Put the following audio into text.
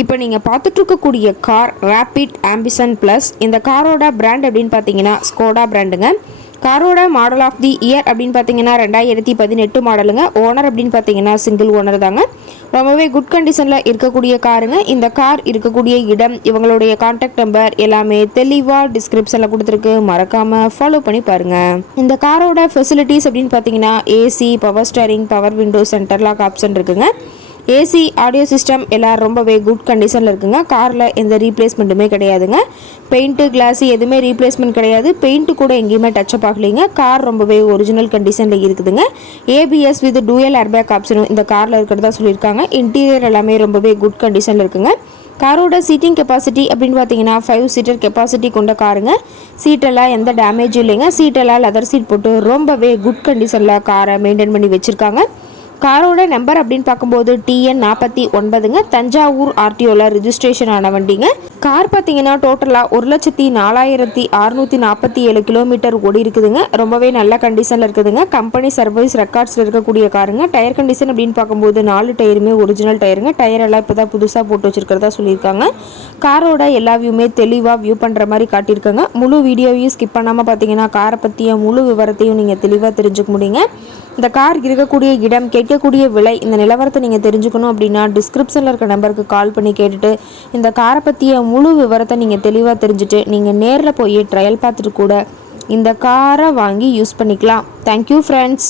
இப்போ நீங்கள் பார்த்துட்டு இருக்கக்கூடிய கார் ரேபிட் ஆம்பிசன் ப்ளஸ் இந்த காரோட பிராண்ட் அப்படின்னு பார்த்தீங்கன்னா ஸ்கோடா பிராண்டுங்க காரோட மாடல் ஆஃப் தி இயர் அப்படின்னு பார்த்தீங்கன்னா ரெண்டாயிரத்தி பதினெட்டு மாடலுங்க ஓனர் அப்படின்னு பார்த்தீங்கன்னா சிங்கிள் ஓனர் தாங்க. ரொம்பவே குட் கண்டிஷனில் இருக்கக்கூடிய காருங்க. இந்த கார் இருக்கக்கூடிய இடம் இவங்களுடைய கான்டாக்ட் நம்பர் எல்லாமே தெளிவாக டிஸ்கிரிப்ஷனில் கொடுத்துருக்கு. மறக்காமல் ஃபாலோ பண்ணி பாருங்கள் இந்த காரோட ஃபெசிலிட்டிஸ் அப்படின்னு பார்த்தீங்கன்னா AC power steering power window centre lock option இருக்குங்க. ஏசி ஆடியோ சிஸ்டம் எல்லாம் ரொம்பவே குட் கண்டிஷனில் இருக்குங்க. காரில் எந்த ரீப்ளேஸ்மெண்ட்டுமே கிடையாதுங்க. பெயிண்ட்டு கிளாஸு எதுவுமே ரீப்ளேஸ்மெண்ட் கிடையாது. பெயிண்ட்டு கூட எங்கேயுமே டச்சப் ஆகலைங்க. கார் ரொம்பவே ஒரிஜினல் கண்டிஷனில் இருக்குதுங்க. ஏபிஎஸ் வித் டூயல் ஏர்பேக் ஆப்ஷனும் இந்த காரில் இருக்கிறதா சொல்லியிருக்காங்க. இன்டீரியர் எல்லாமே ரொம்பவே குட் கண்டிஷனில் இருக்குங்க. காரோட சீட்டிங் கெப்பாசிட்டி அப்படின்னு பார்த்தீங்கன்னா ஃபைவ் சீட்டர் கெப்பாசிட்டி கொண்ட காருங்க சீட்டெல்லாம் எந்த டேமேஜும் இல்லைங்க. சீட்டெல்லாம் லெதர் சீட் போட்டு ரொம்பவே குட் கண்டிஷனில் காரை மெயின்டைன் பண்ணி வச்சுருக்காங்க. காரோட நம்பர் அப்படின்னு பார்க்கும்போது டிஎன் நாற்பத்தி ஒன்பதுங்க. தஞ்சாவூர் ஆர்டிஓவில் ரிஜிஸ்ட்ரேஷன் ஆன வண்டிங்க. கார் பார்த்தீங்கன்னா டோட்டலாக ஒரு லட்சத்தி நாலாயிரத்தி அறுநூற்றி நாற்பத்தி ஏழு கிலோமீட்டர் ஓடி இருக்குதுங்க. ரொம்பவே நல்ல கண்டிஷனில் இருக்குதுங்க. கம்பெனி சர்வீஸ் ரெக்கார்ட்ஸில் இருக்கக்கூடிய காருங்க. டயர் கண்டிஷன் அப்படின்னு பார்க்கும்போது நாலு டயருமே ஒரிஜினல் டயருங்க டயர் எல்லாம் இப்போ தான் புதுசாக போட்டு வச்சுருக்கிறதா சொல்லியிருக்காங்க. காரோட எல்லா வியூமே தெளிவாக வியூ பண்ணுற மாதிரி காட்டியிருக்காங்க. முழு வீடியோவையும் ஸ்கிப் பண்ணாமல் பார்த்தீங்கன்னா காரை பற்றிய முழு விவரத்தையும் நீங்கள் தெளிவாக தெரிஞ்சுக்க முடியுங்க. இந்த கார் இருக்கக்கூடிய இடம் கேட்கக்கூடிய விலை இந்த நிலவரத்தை நீங்கள் தெரிஞ்சுக்கணும் அப்படின்னா டிஸ்கிரிப்ஷனில் இருக்க நம்பருக்கு கால் பண்ணி கேட்டுட்டு இந்த காரை பற்றிய முழு விவரத்தை நீங்கள் தெளிவாக தெரிஞ்சுட்டு நீங்கள் நேரில் போய் ட்ரையல் பார்த்துட்டு கூட இந்த காரை வாங்கி யூஸ் பண்ணிக்கலாம். Thank you friends